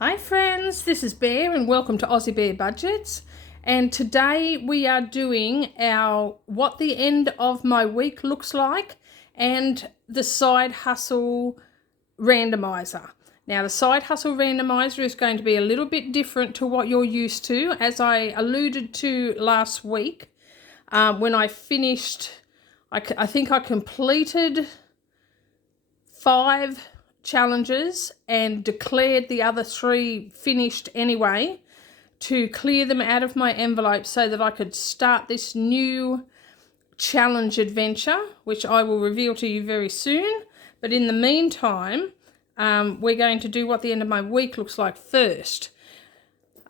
Hi friends, this is Bear and welcome to Aussie Bear Budgets. And today we are doing our what the end of my week looks like and the side hustle randomiser. Now the side hustle randomiser is going to be a little bit different to what you're used to, as I alluded to last week when I finished. I think I completed 5 challenges and declared the other 3 finished anyway to clear them out of my envelope so that I could start this new challenge adventure, which I will reveal to you very soon. But in the meantime, we're going to do what the end of my week looks like first.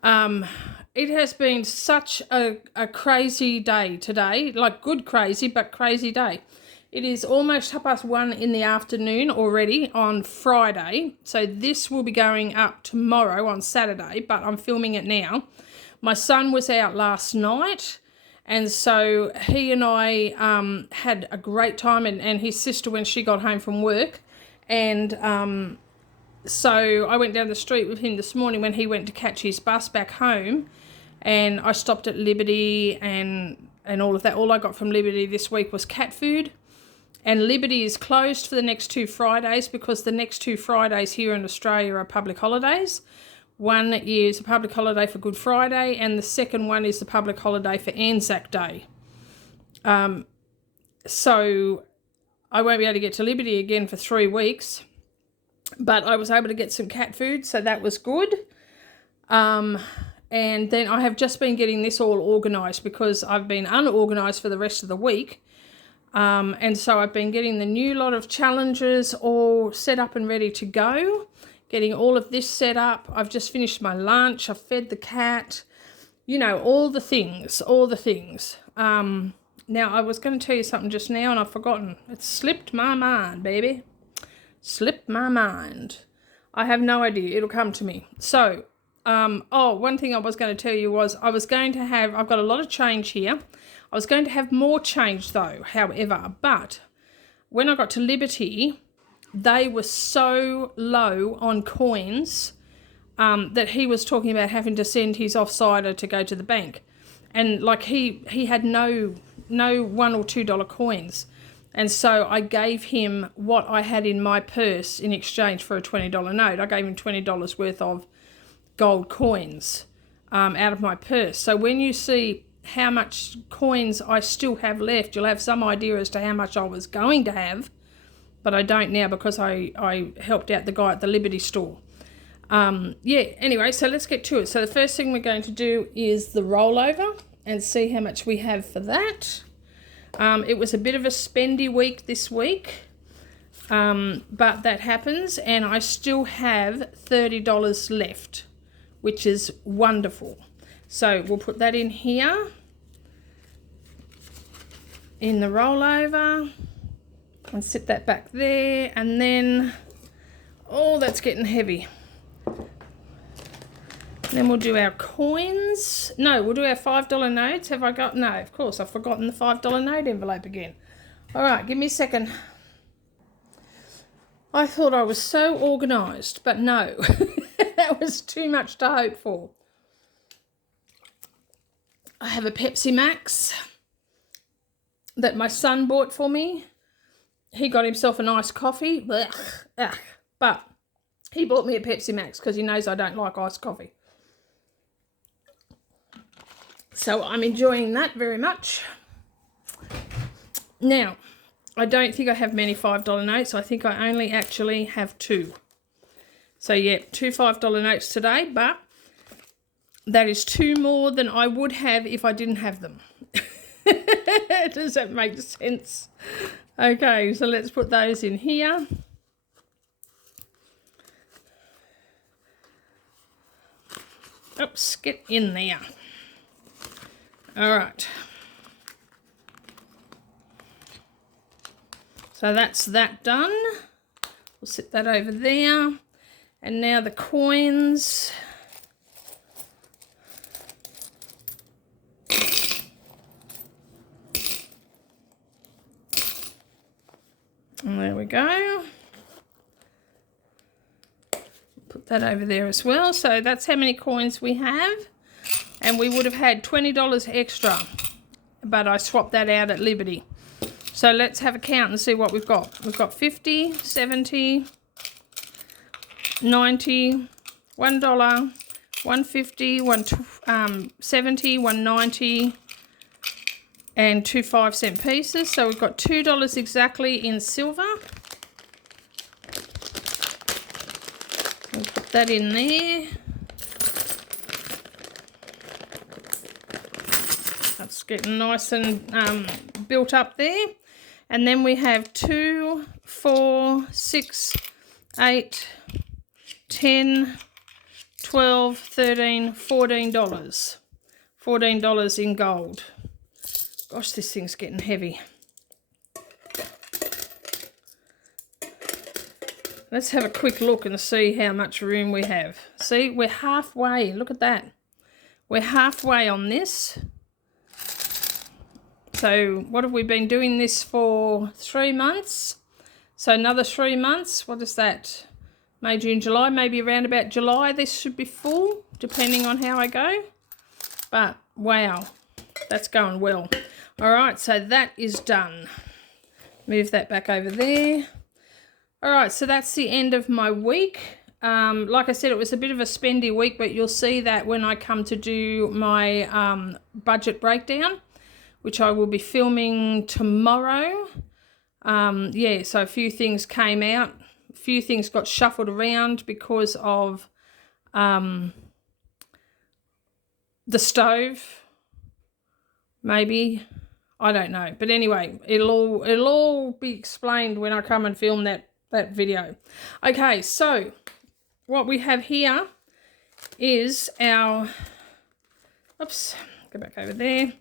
It has been such a crazy day today, like good crazy, but crazy day. It is almost 1:30 in the afternoon already on Friday. So this will be going up tomorrow on Saturday, but I'm filming it now. My son was out last night, and so he and I had a great time, and his sister when she got home from work. And so I went down the street with him this morning when he went to catch his bus back home, and I stopped at Liberty and all of that. All I got from Liberty this week was cat food. And Liberty is closed for the next 2 Fridays because the next 2 Fridays here in Australia are public holidays. One is a public holiday for Good Friday, and the second one is the public holiday for Anzac Day. So I won't be able to get to Liberty again for 3 weeks, but I was able to get some cat food, so that was good. And then I have just been getting this all organised because I've been unorganised for the rest of the week. And so I've been getting the new lot of challenges all set up and ready to go, getting all of this set up. I've just finished my lunch. I've fed the cat, all the things. Now I was going to tell you something just now and I've forgotten. It slipped my mind, baby. Slipped my mind. I have no idea. It'll come to me. So, one thing I was going to tell you was I've got a lot of change here. I was going to have more change though, however, but when I got to Liberty, they were so low on coins that he was talking about having to send his offsider to go to the bank. And like he had no $1 or $2 coins. And so I gave him what I had in my purse in exchange for a $20 note. I gave him $20 worth of gold coins out of my purse. So when you see how much coins I still have left, you'll have some idea as to how much I was going to have, but I don't now because I helped out the guy at the Liberty store. Anyway, so let's get to it. So the first thing we're going to do is the rollover and see how much we have for that. It was a bit of a spendy week this week, but that happens, and I still have $30 left, which is wonderful. So we'll put that in here, in the rollover, and sit that back there, and then, that's getting heavy. Then we'll do our coins. No, we'll do our $5 notes. No, of course, I've forgotten the $5 note envelope again. All right, give me a second. I thought I was so organised, but no, that was too much to hope for. I have a Pepsi Max that my son bought for me. He got himself a nice coffee, but he bought me a Pepsi Max because he knows I don't like iced coffee. So I'm enjoying that very much. Now, I don't think I have many $5 notes. I think I only actually have 2. So yeah, 2 $5 notes today, but that is 2 more than I would have if I didn't have them. Does that make sense? Okay, so let's put those in here. Oops, get in there. All right. So that's that done. We'll sit that over there. And now the coins. And there we go. that over there as well. So that's how many coins we have. And we would have had $20 extra, but I swapped that out at Liberty. So let's have a count and see what we've got. We've got 50, 70, 90, $1, 150, 170, 190, and 2 5-cent pieces. So we've got $2 exactly in silver. We'll put that in there. That's getting nice and built up there. And then we have 2, 4, 6, 8, 10, 12, 13, $14. $14 in gold. Gosh, this thing's getting heavy. Let's have a quick look and see how much room we have. See, we're halfway. Look at that. We're halfway on this. So what have we been doing this for? 3 months. So another 3 months. What is that? May, June, July. Maybe around about July this should be full, depending on how I go. But wow, that's going well. All right, so that is done. Move that back over there. All right, so that's the end of my week. Like I said, it was a bit of a spendy week, but you'll see that when I come to do my budget breakdown, which I will be filming tomorrow. Yeah, so a few things came out. A few things got shuffled around because of the stove, maybe. I don't know. But anyway, it'll all be explained when I come and film that video. Okay, so what we have here is our, oops, go back over there.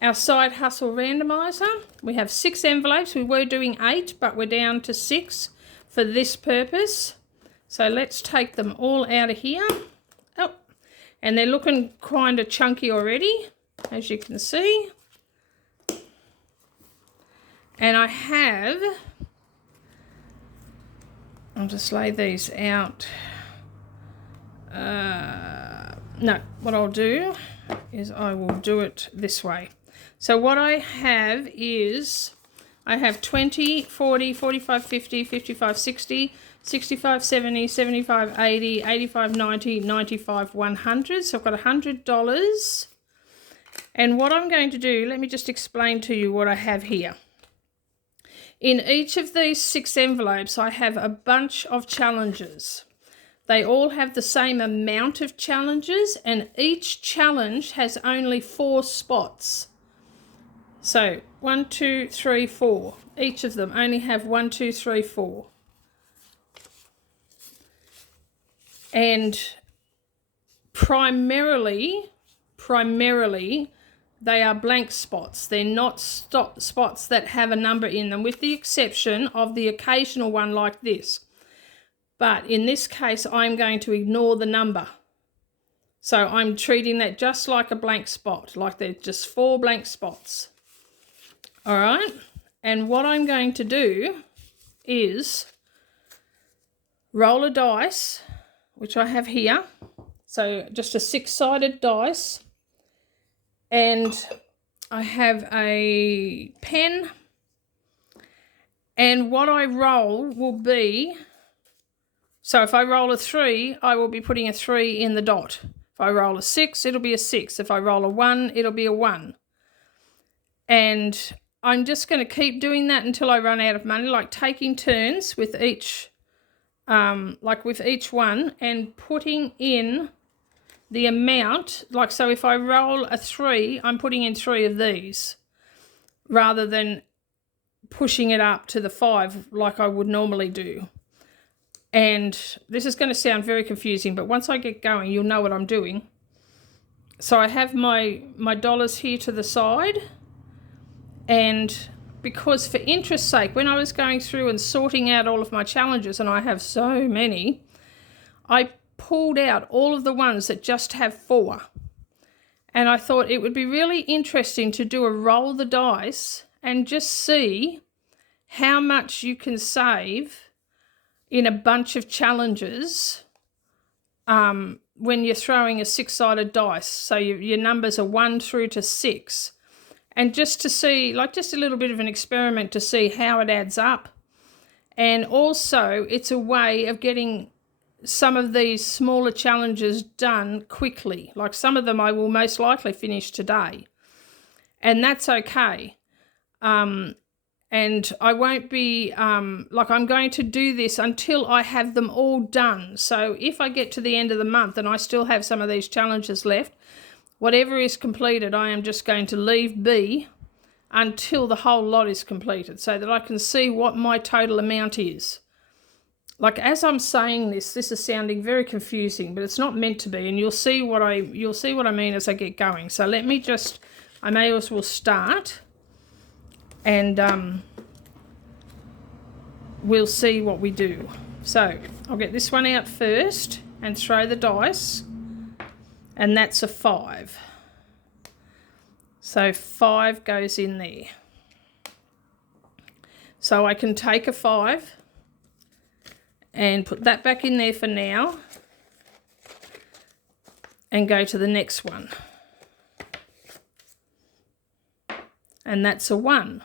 Our side hustle randomiser. We have 6 envelopes. We were doing 8, but we're down to 6 for this purpose. So let's take them all out of here. Oh, and they're looking kind of chunky already, as you can see. And I have, I'll just lay these out. No, what I'll do is I will do it this way. So what I have is, I have 20, 40, 45, 50, 55, 60, 65, 70, 75, 80, 85, 90, 95, 100. So I've got $100. And what I'm going to do, let me just explain to you what I have here. In each of these 6 envelopes, I have a bunch of challenges. They all have the same amount of challenges, and each challenge has only 4 spots. So 1, 2, 3, 4. Each of them only have 1, 2, 3, 4. And primarily, they are blank spots. They're not spots that have a number in them, with the exception of the occasional one like this. But in this case, I'm going to ignore the number. So I'm treating that just like a blank spot, like they're just 4 blank spots. All right, and what I'm going to do is roll a dice, which I have here. So just a 6-sided dice. And I have a pen. And what I roll will be, so if I roll a 3, I will be putting a 3 in the dot. If I roll a 6, it'll be a 6. If I roll a 1, it'll be a 1. And I'm just going to keep doing that until I run out of money, like taking turns with each, with each one, and putting in the amount. Like, so if I roll a 3, I'm putting in 3 of these, rather than pushing it up to the 5 like I would normally do. And this is going to sound very confusing, but once I get going, you'll know what I'm doing. So I have my dollars here to the side. And because for interest's sake, when I was going through and sorting out all of my challenges, and I have so many, I pulled out all of the ones that just have 4. And I thought it would be really interesting to do a roll the dice and just see how much you can save in a bunch of challenges when you're throwing a 6-sided dice. So your numbers are 1 through to 6. And just to see, like just a little bit of an experiment to see how it adds up. And also it's a way of getting some of these smaller challenges done quickly. Like some of them I will most likely finish today. And that's okay. And I won't be, like I'm going to do this until I have them all done. So if I get to the end of the month and I still have some of these challenges left, whatever is completed, I am just going to leave be until the whole lot is completed so that I can see what my total amount is. Like as I'm saying this is sounding very confusing, but it's not meant to be, and you'll see what I mean as I get going. So let me just, I may as well start. And we'll see what we do. So I'll get this one out first and throw the dice, and that's a 5. So 5 goes in there. So I can take a 5 and put that back in there for now and go to the next one. And that's a 1.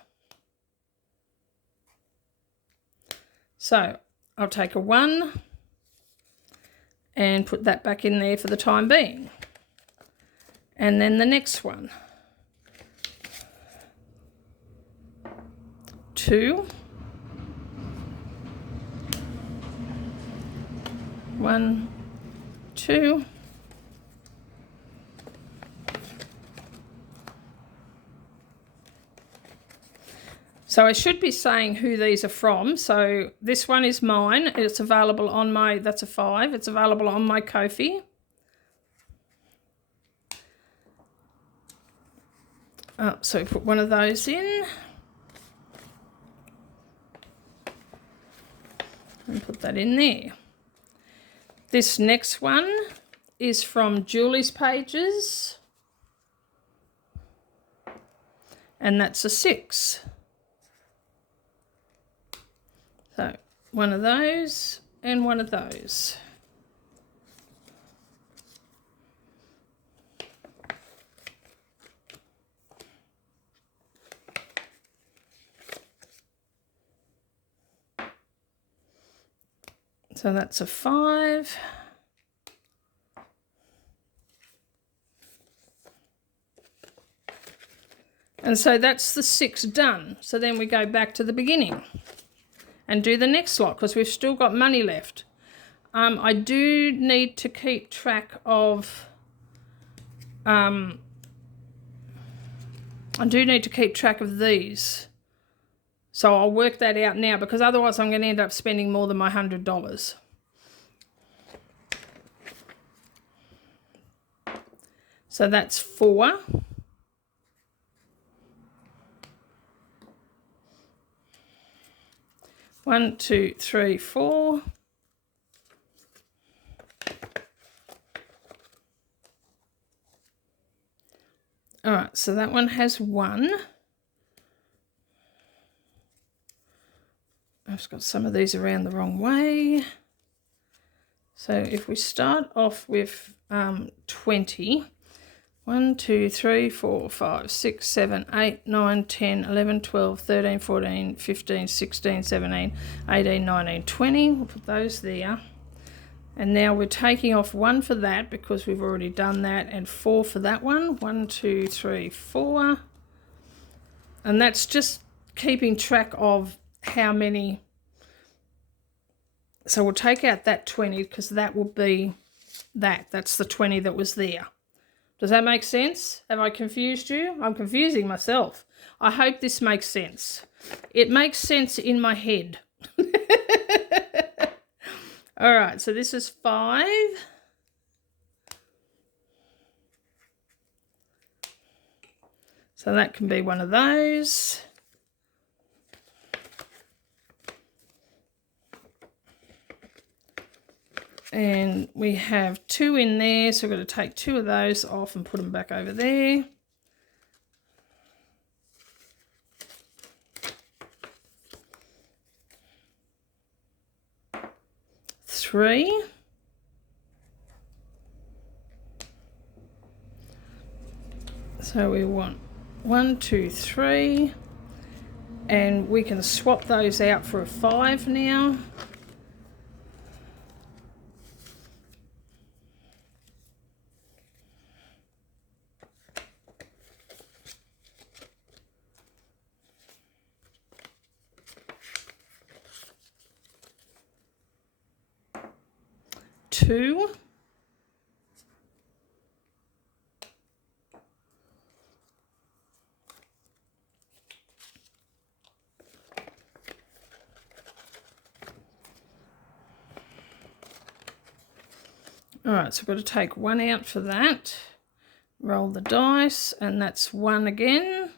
So I'll take a 1 and put that back in there for the time being. And then the next one. 2. 1, 2. So I should be saying who these are from. So this one is mine. It's available on my, that's a 5. It's available on my Ko-fi. So we put one of those in. And put that in there. This next one is from Julie's Pages. And that's a 6. So one of those and one of those. So that's a 5. And so that's the 6 done. So then we go back to the beginning and do the next lot because we've still got money left. I do need to keep track of these. So I'll work that out now because otherwise I'm going to end up spending more than my $100. So that's 4. One, 2, 3, 4. All right, so that one has 1. I've got some of these around the wrong way. So if we start off with 20, 1, 2, 3, 4, 5, 6, 7, 8, 9, 10, 11, 12, 13, 14, 15, 16, 17, 18, 19, 20. We'll put those there. And now we're taking off 1 for that because we've already done that, and 4 for that one. 1, 2, 3, 4. And that's just keeping track of how many. So we'll take out that 20 because that will be that. That's the 20 that was there. Does that make sense? Have I confused you? I'm confusing myself. I hope this makes sense. It makes sense in my head. All right, so this is 5. So that can be one of those. And we have 2 in there, so we're going to take 2 of those off and put them back over there. Three. So we want 1, 2, 3, and we can swap those out for a 5 now. Two. All right, so I've got to take 1 out for that. Roll the dice, and that's 1 again.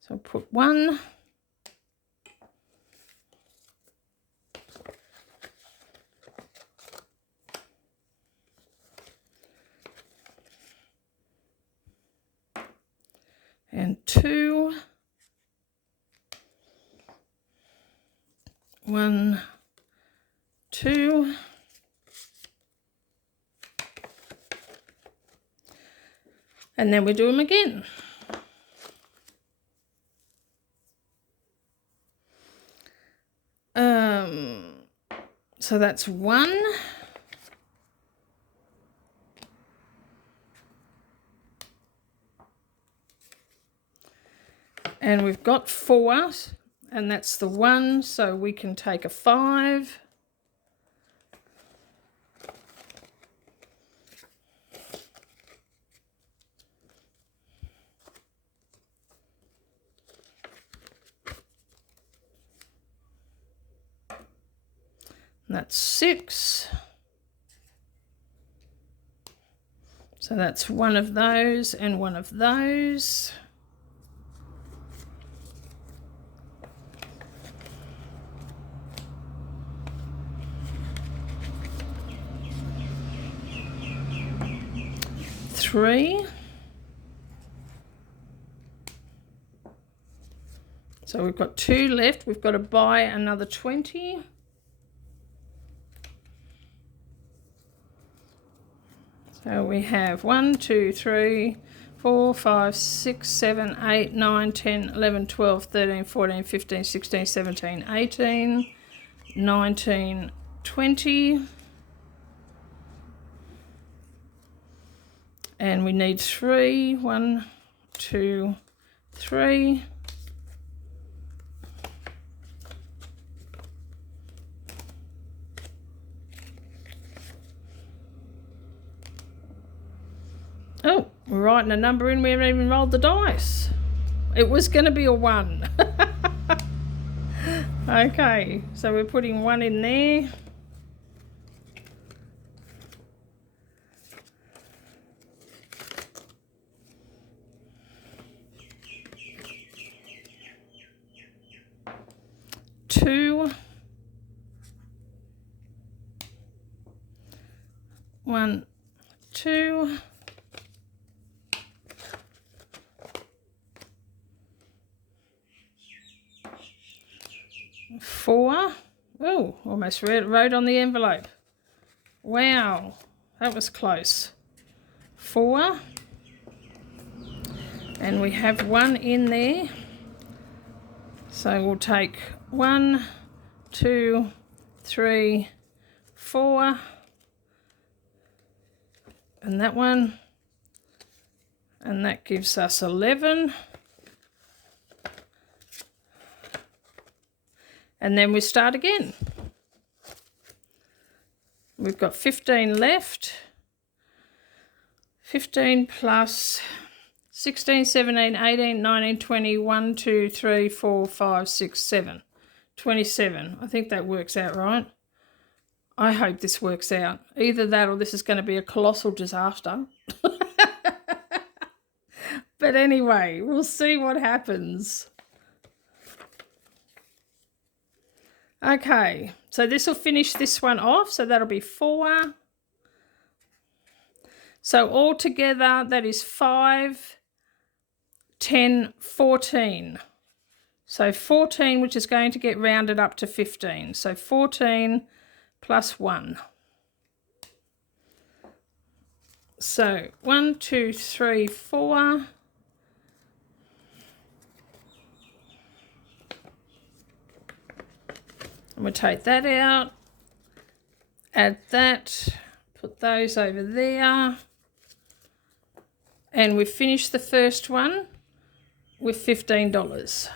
So I'll put 1. And 2. 1, 2. And then we do them again. So that's 1. And we've got 4, and that's the 1, so we can take a 5. And that's 6. So that's 1 of those and 1 of those. Three. So we've got 2 left. We've got to buy another 20. So we have 1, 2, 3, 4, 5, 6, 7, 8, 9, 10, 11, 12, 13, 14, 15, 16, 17, 18, 19, 20. And we need 3. 1, 2, 3. Oh, we're writing a number in. We haven't even rolled the dice. It was going to be a 1. Okay, so we're putting 1 in there. Two. 1, 2. 4. Oh, almost wrote on the envelope. Wow, that was close. 4. And we have 1 in there. So we'll take 1, 2, 3, 4. And that one. And that gives us 11. And then we start again. We've got 15 left. 15 plus 16, 17, 18, 19, 20, 1, 2, 3, 4, 5, 6, 7. 27. I think that works out right. I hope this works out. Either that or this is going to be a colossal disaster. But anyway, we'll see what happens. Okay, so this will finish this one off. So that'll be 4. So altogether, that is 5, 10, 14. So 14, which is going to get rounded up to 15. So 14 plus 1. So 1, 2, 3, 4. And we'll take that out, add that, put those over there. And we've finished the first one with $15.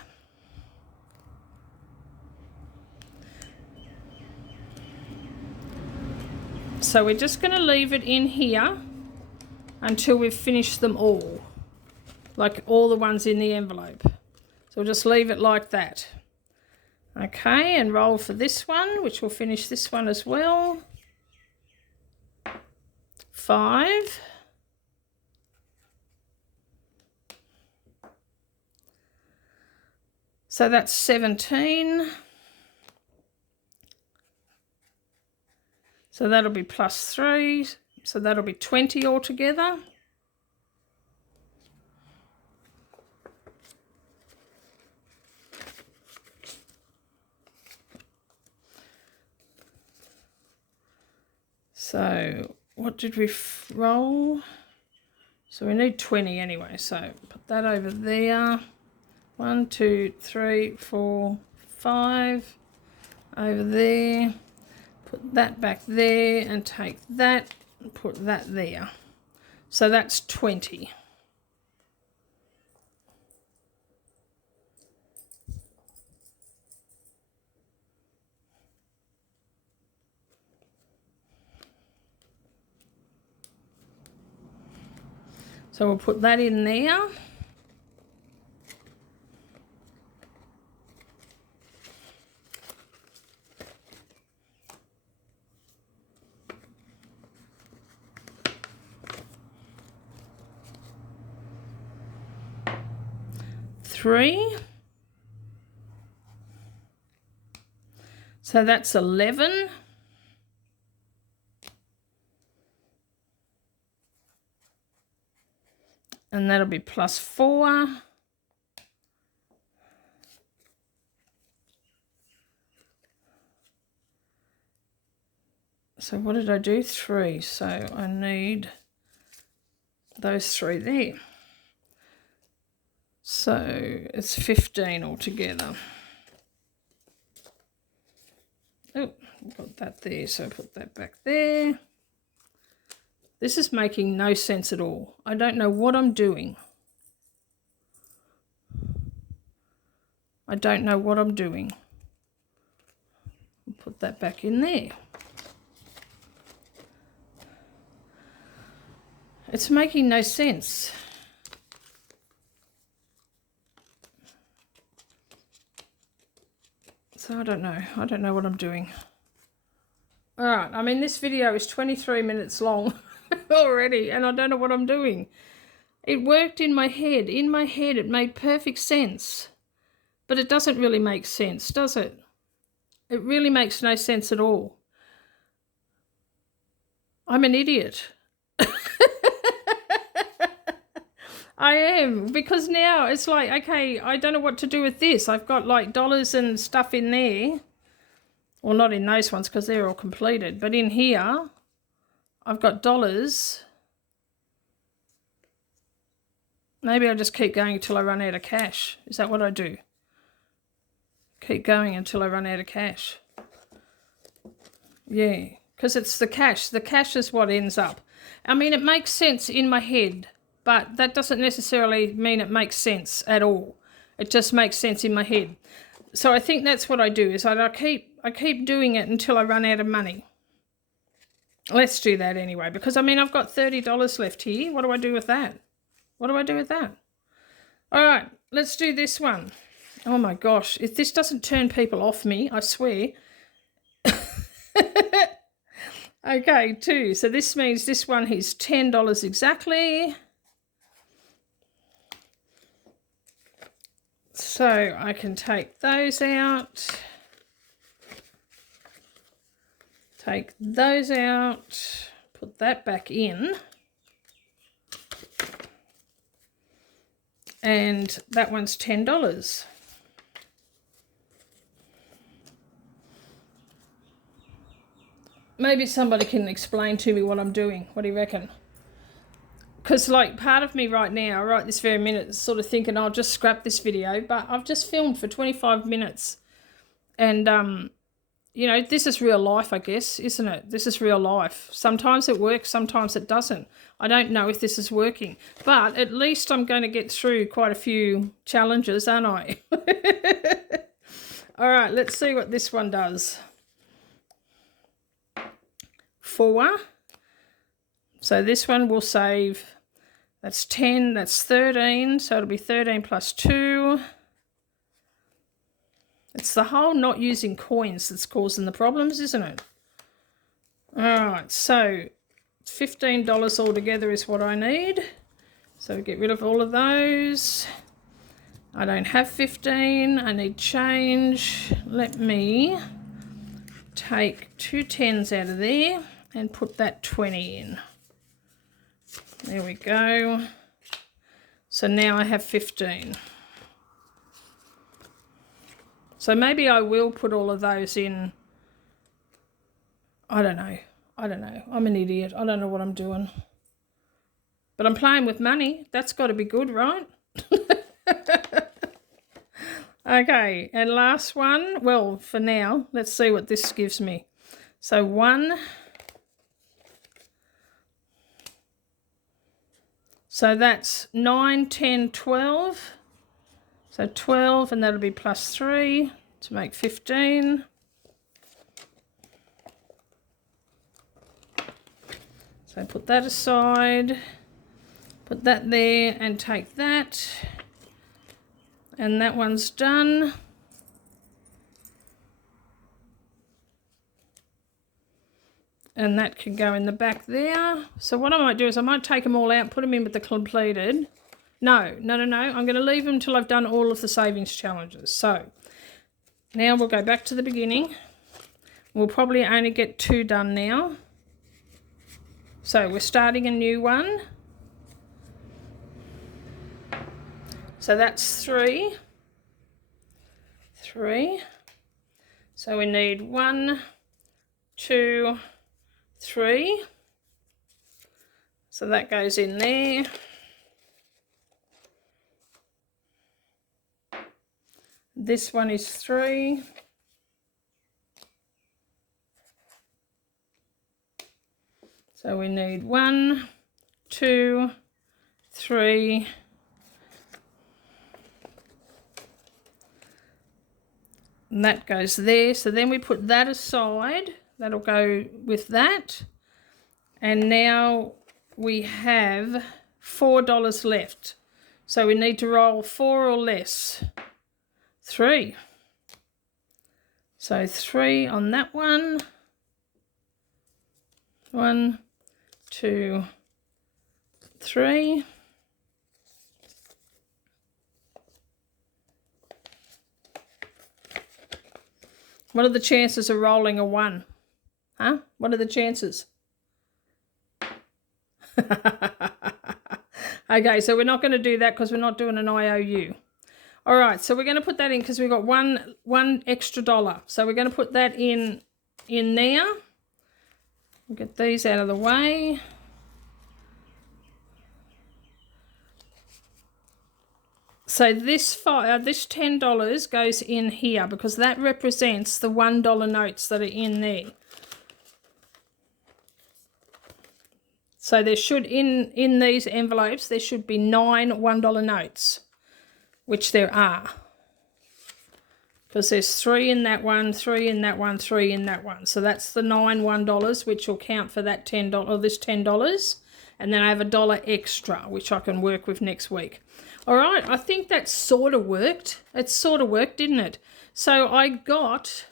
So we're just going to leave it in here until we've finished them all, like all the ones in the envelope. So we'll just leave it like that. Okay, and roll for this one, which will finish this one as well. 5. So that's 17. So that'll be plus 3. So that'll be 20 altogether. So what did we roll? So we need 20 anyway. So put that over there. 1, 2, 3, 4, 5. Over there. Put that back there and take that and put that there. So that's 20. So we'll put that in there. Three. So that's 11. And that'll be plus 4. So what did I do? 3. So I need those 3 there. So it's 15 altogether. Oh, got that there, so put that back there. This is making no sense at all. I don't know what I'm doing. I don't know what I'm doing. Put that back in there. It's making no sense. So I don't know what I'm doing. All right, I mean, this video is 23 minutes long already, and I don't know what I'm doing. It worked in my head. In my head, it made perfect sense. But it doesn't really make sense, does it? It really makes no sense at all. I'm an idiot. I am, because now it's like, okay, I don't know what to do with this. I've got like dollars and stuff in there. Well, not in those ones because they're all completed. But in here, I've got dollars. Maybe I'll just keep going until I run out of cash. Is that what I do? Keep going until I run out of cash. Yeah, because it's the cash. The cash is what ends up. I mean, it makes sense in my head, but that doesn't necessarily mean it makes sense at all. It just makes sense in my head. So I think that's what I do, is I keep doing it until I run out of money. Let's do that anyway, because, I mean, I've got $30 left here. What do I do with that? What do I do with that? All right, let's do this one. Oh, my gosh. If this doesn't turn people off me, I swear. Okay, 2. So this means this one is $10 exactly. So I can take those out. Take those out. Put that back in. And that one's $10. Maybe somebody can explain to me what I'm doing. What do you reckon? because like part of me right now, right this very minute, is sort of thinking I'll just scrap this video, but I've just filmed for 25 minutes. And, you know, this is real life, I guess, isn't it? This is real life. Sometimes it works, sometimes it doesn't. I don't know if this is working, but at least I'm going to get through quite a few challenges, aren't I? All right, let's see what this one does. 4. So this one will save, that's 10, that's 13, so it'll be 13 plus 2. It's the whole not using coins that's causing the problems, isn't it? All right, so $15 altogether is what I need. So get rid of all of those. I don't have 15, I need change. Let me take 2 10s out of there and put that 20 in. There we go. So now I have 15. So maybe I will put all of those in. I don't know. I'm an idiot. I don't know what I'm doing. But I'm playing with money. That's got to be good, right? Okay, and last one. Well, for now, let's see what this gives me. So 1. So that's 9, 10, 12. So 12, and that'll be plus 3 to make 15. So put that aside, put that there, and take that. And that one's done. And that can go in the back there. So what I might do is I might take them all out, put them in with the completed. No. I'm going to leave them until I've done all of the savings challenges. So now we'll go back to the beginning. We'll probably only get 2 done now. So we're starting a new one. So that's 3. 3. So we need 1, 2, 3. So that goes in there. This one is 3. So we need 1, 2, 3. And that goes there. So then we put that aside. That'll go with that. And now we have $4 left. So we need to roll 4 or less. 3. So 3 on that one. 1, 2, 3. What are the chances of rolling a 1? Huh? What are the chances? Okay, so we're not going to do that because we're not doing an IOU. All right, so we're going to put that in because we've got one extra dollar. So we're going to put that in there. We'll get these out of the way. So this $10 goes in here because that represents the $1 notes that are in there. So there should, in these envelopes, there should be 9 $1 notes, which there are. Because there's 3 in that one, 3 in that one, 3 in that one. So that's the 9 $1, which will count for that $10, or this $10. And then I have $1 extra, which I can work with next week. All right, I think that sort of worked. It sort of worked, didn't it? So I got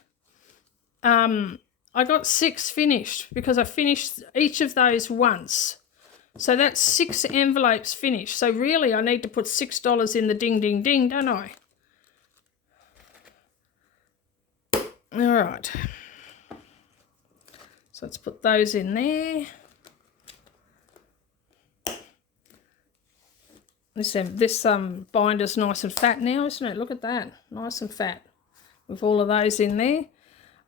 6 finished because I finished each of those once. So that's 6 envelopes finished. So really I need to put $6 in the ding, ding, ding, don't I? All right. So let's put those in there. This binder's nice and fat now, isn't it? Look at that. Nice and fat with all of those in there.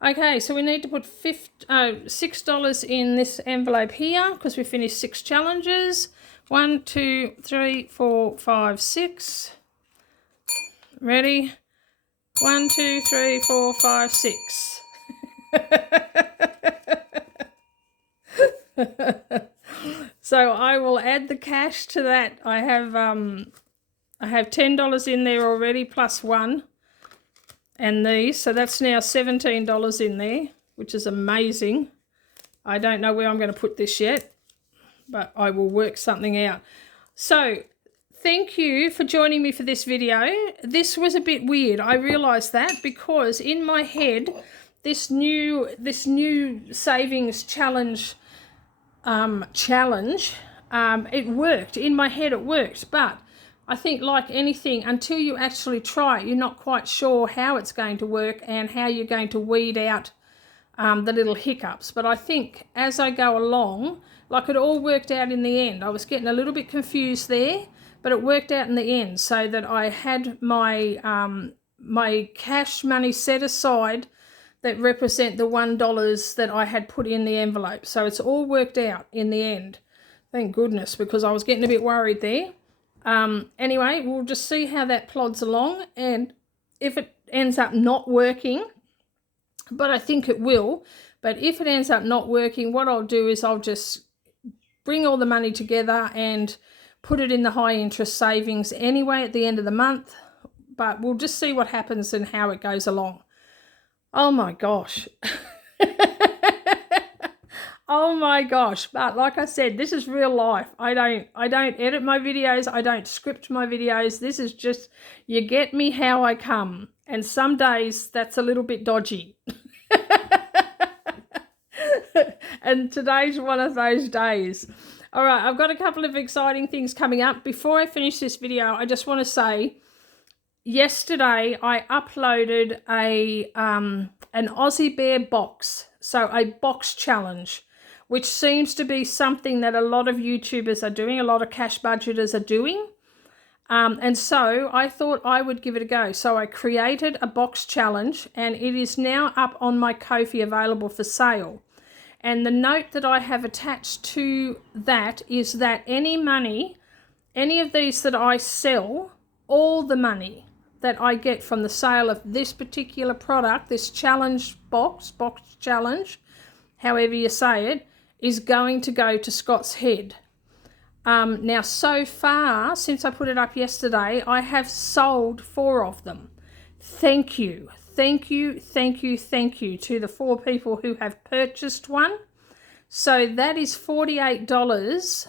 Okay, so we need to put $6 in this envelope here because we finished 6 challenges. 1, 2, 3, 4, 5, 6. Ready? 1, 2, 3, 4, 5, 6. So I will add the cash to that. I have $10 in there already plus 1 and these, so that's now $17 in there, which is amazing. I don't know where I'm going to put this yet, but I will work something out. So thank you for joining me for this video. This was a bit weird. I realized that because in my head this new savings challenge it worked. In my head it worked, but I think like anything, until you actually try it, you're not quite sure how it's going to work and how you're going to weed out the little hiccups. But I think as I go along, like it all worked out in the end. I was getting a little bit confused there, but it worked out in the end so that I had my my cash money set aside that represent the $1 that I had put in the envelope. So it's all worked out in the end. Thank goodness, because I was getting a bit worried there. Anyway, we'll just see how that plods along, and if it ends up not working, but I think it will, but if it ends up not working, what I'll do is I'll just bring all the money together and put it in the high interest savings anyway at the end of the month, but we'll just see what happens and how it goes along. Oh my gosh. Oh my gosh. But like I said, this is real life. I don't edit my videos. I don't script my videos. This is just, you get me how I come. And some days that's a little bit dodgy. And today's one of those days. All right, I've got a couple of exciting things coming up. Before I finish this video, I just want to say, yesterday I uploaded an Aussie Bear box, so a box challenge, which seems to be something that a lot of YouTubers are doing, a lot of cash budgeters are doing. And so I thought I would give it a go. So I created a box challenge, and it is now up on my Ko-fi, available for sale. And the note that I have attached to that is that any money, any of these that I sell, all the money that I get from the sale of this particular product, this challenge box challenge, however you say it, is going to go to Scott's Head. Now, so far, since I put it up yesterday, I have sold 4 of them. Thank you. Thank you, thank you, thank you to the 4 people who have purchased one. So that is $48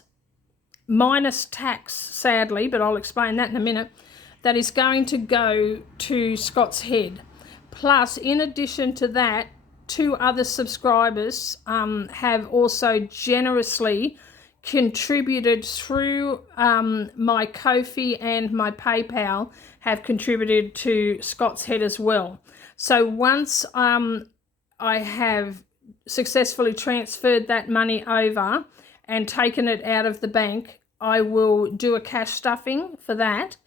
minus tax, sadly, but I'll explain that in a minute. That is going to go to Scott's Head. Plus, in addition to that, 2 other subscribers have also generously contributed through my Ko-fi and my PayPal, have contributed to Scott's Head as well. So once I have successfully transferred that money over and taken it out of the bank, I will do a cash stuffing for that,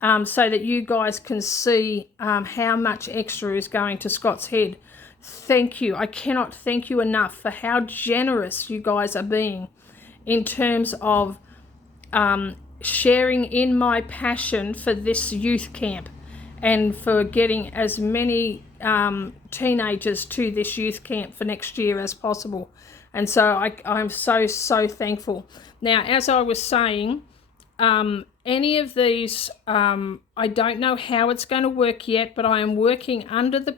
so that you guys can see how much extra is going to Scott's Head. Thank you. I cannot thank you enough for how generous you guys are being in terms of sharing in my passion for this youth camp and for getting as many teenagers to this youth camp for next year as possible. And so I'm so thankful. Now, as I was saying, any of these, I don't know how it's going to work yet, but I am working under the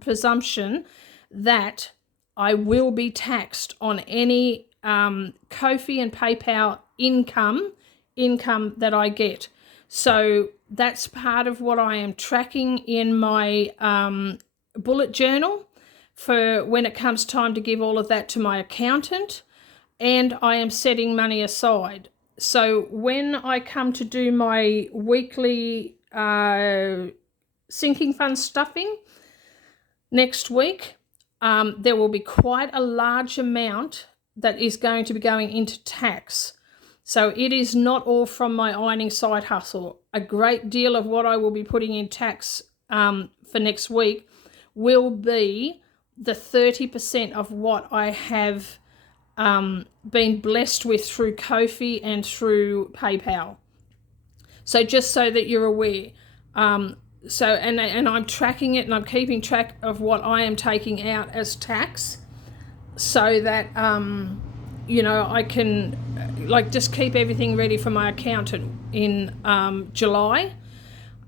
presumption that I will be taxed on any Ko-fi and PayPal income that I get. So that's part of what I am tracking in my bullet journal for when it comes time to give all of that to my accountant, and I am setting money aside. So when I come to do my weekly sinking fund stuffing next week, there will be quite a large amount that is going to be going into tax. So it is not all from my ironing side hustle. A great deal of what I will be putting in tax for next week will be the 30% of what I have been blessed with through Ko-fi and through PayPal. So just so that you're aware. And I'm tracking it, and I'm keeping track of what I am taking out as tax, so that I can just keep everything ready for my accountant in July.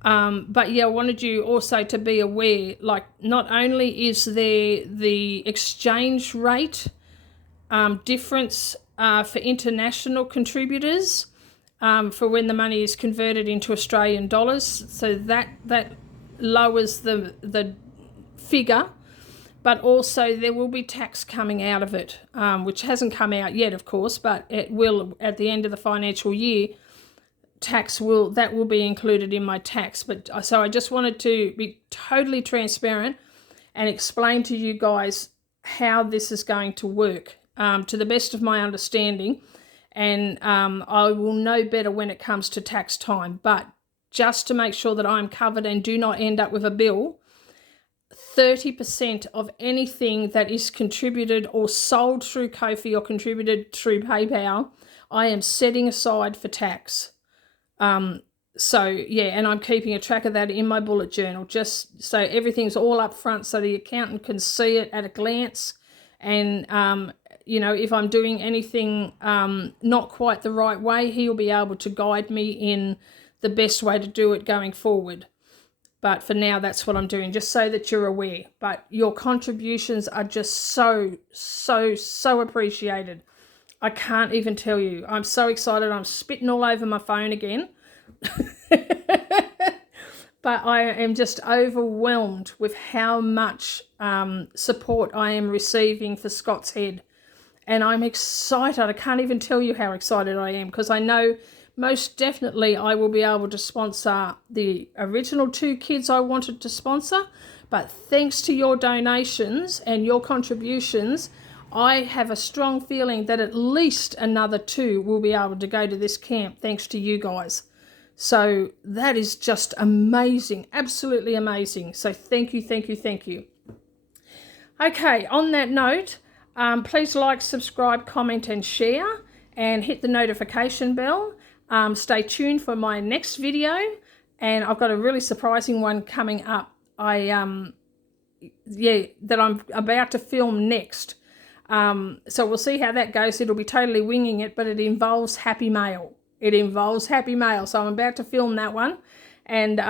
But yeah, I wanted you also to be aware, not only is there the exchange rate difference for international contributors, for when the money is converted into Australian dollars, so that lowers the figure, but also there will be tax coming out of it, which hasn't come out yet, of course, but it will at the end of the financial year. That will be included in my tax. But so I just wanted to be totally transparent and explain to you guys how this is going to work, to the best of my understanding. And I will know better when it comes to tax time. But just to make sure that I'm covered and do not end up with a bill, 30% of anything that is contributed or sold through Ko-fi or contributed through PayPal, I am setting aside for tax. So yeah, and I'm keeping a track of that in my bullet journal, just so everything's all up front so the accountant can see it at a glance. And if I'm doing anything not quite the right way, he'll be able to guide me in the best way to do it going forward. But for now, that's what I'm doing, just so that you're aware. But your contributions are just so, so, so appreciated. I can't even tell you. I'm so excited. I'm spitting all over my phone again. But I am just overwhelmed with how much support I am receiving for Scott's Head. And I'm excited. I can't even tell you how excited I am, because I know most definitely I will be able to sponsor the original 2 kids I wanted to sponsor. But thanks to your donations and your contributions, I have a strong feeling that at least another 2 will be able to go to this camp thanks to you guys. So that is just amazing, absolutely amazing. So thank you, thank you, thank you. Okay, on that note, please like, subscribe, comment and share, and hit the notification bell. Stay tuned for my next video, and I've got a really surprising one coming up. That I'm about to film next. So we'll see how that goes. It'll be totally winging it, but it involves happy mail. So I'm about to film that one. And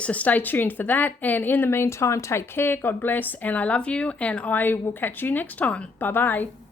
so stay tuned for that. And in the meantime, take care, God bless, and I love you, and I will catch you next time. Bye-bye.